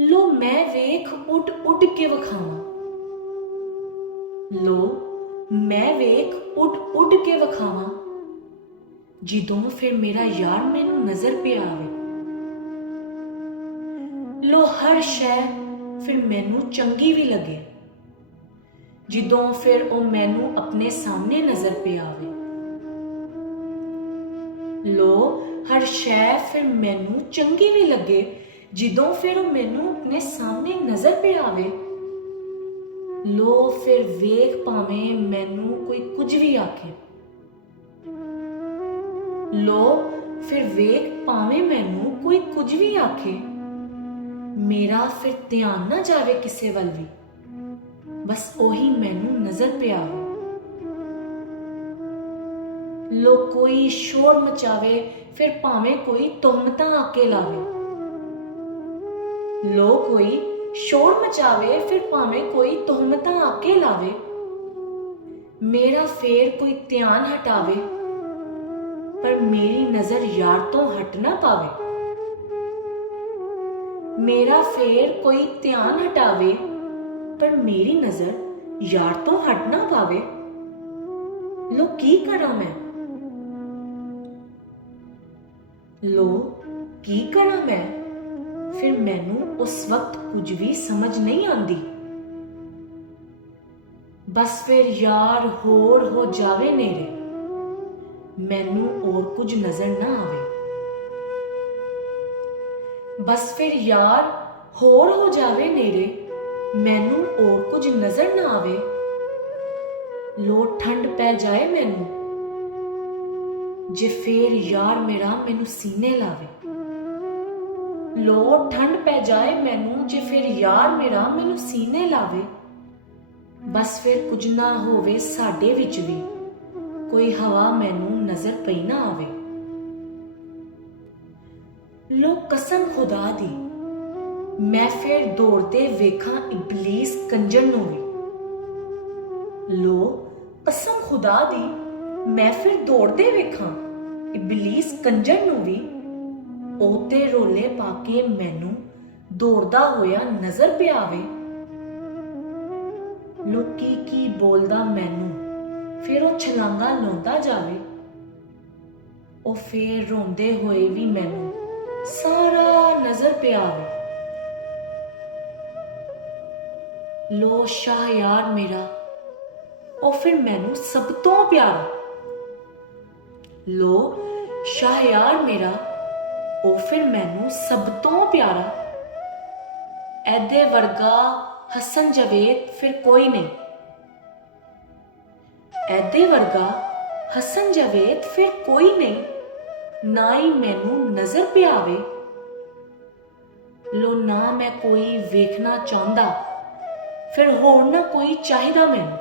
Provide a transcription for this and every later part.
लो मैं वेख उड उड के वखावां। लो मैं वेख उड उड के वखावां, जिदों फिर मेरा यार मैनू नजर पे आवे। लो हर शै फिर मैनू चंगी भी लगे, जिदों फिर ओ मैनू अपने सामने नजर पे आवे। लो हर शै फिर मैनू चंगी भी लगे, जिदों फिर ओ मैनू अपने सामने नजर पे आवे। लो फिर वेख भावें मैनू कोई कुछ भी आखे। लो फिर वेख भावें मैनू कोई कुछ भी आखे, मेरा फिर ध्यान ना जावे किसे वल भी, बस ओही मैनू नजर पे आवे। लो कोई शोर मचावे फिर भावें कोई तोहमतां आके लावे। लो कोई शोर मचावे फिर भावें कोई तोहमतां आके लावे, मेरा फेर कोई ध्यान हटावे, पर मेरी नजर यार तो हट ना पावे। मेरा फेर कोई ध्यान हटावे, पर मेरी नजर यार तो हट ना पावे। लो की करा मैं, लो की करा मैं, फिर मैनू उस वक्त कुछ भी समझ नहीं आंदी। बस फिर यार होर हो जावे नेरे, मैनू और कुछ नजर ना आवे। बस फिर यार होर हो जावे नेरे, मैनू और कुछ नजर ना आवे। लो ठंड पै जाए मैनू, जे फेर यार मेरा मैनू सीने लावे। लो ठंड पै जाए मैनू, जे फिर यार मेरा मैनू सीने लावे। बस फिर कुछ ना होवे साडे विच भी, कोई हवा मैनू नजर पई ना आवे। लो कसम खुदा दी, मैं फिर दौड़दे वेखां इबलीस कंजर नूं भी। लो कसम खुदा दी, मैं फिर दौड़दे वेखां इबलीस कंजर नूं भी, ओते रोले पाके मैनू दौड़दा होया नजर पे आवे। लो की बोलदा मैनू, फिर ओ छलांगा लाउंदा जावे। ओ फिर रोंदे होए भी मैनू सारा नजर पे आवे। लो शाह यार मेरा, ओ फिर मैनू सब तो प्यारा। लो शाह यार मेरा, ओ फिर मैनू सब तो प्यारा। ऐदे वर्गा हसन जवेद फिर कोई नहीं। ऐदे वर्गा हसन जवेद फिर कोई नहीं, ना ही मैनू नजर पे आवे। लो ना मैं कोई वेखना चाहता, फिर होर ना कोई चाहिदा मैनू।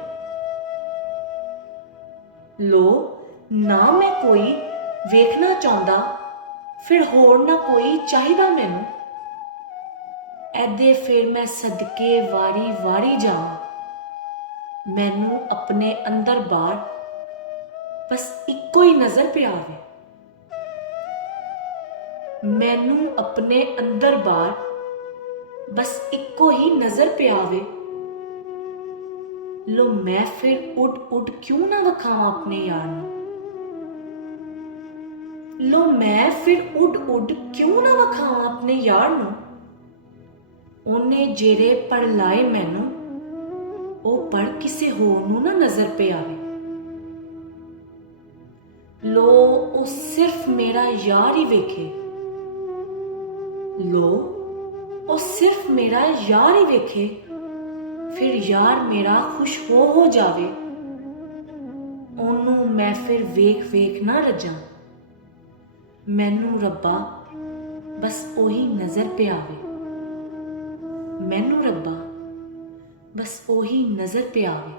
लो ना मैं कोई वेखना चाहता, फिर होर ना कोई चाहिदा मैनू। ऐदे फिर मैं सदके वारी वारी जावां, मैनू अपने अंदर बाहर बस इक्को ही नजर पे आवे। मैनू अपने अंदर बाहर बस इक्को ही नजर पे आवे। लो मैं फिर उड उड क्यों ना वखावां अपने यार नूं। लो मैं फिर उड उड क्यों ना वखावां अपने यार नूं। ओने जेरे पढ़ लाए मैनू, ओ पढ़ किसे होर नूं ना नजर पे आवे। लो ओ सिर्फ मेरा यार ही वेखे। लो ओ सिर्फ मेरा यार ही वेखे, फिर यार मेरा खुश हो जावे। ओनू मैं फिर वेख वेख ना रजां, मैनू रब्बा बस ओही नजर पे आवे। मैनू रब्बा बस ओही नजर पे आवे।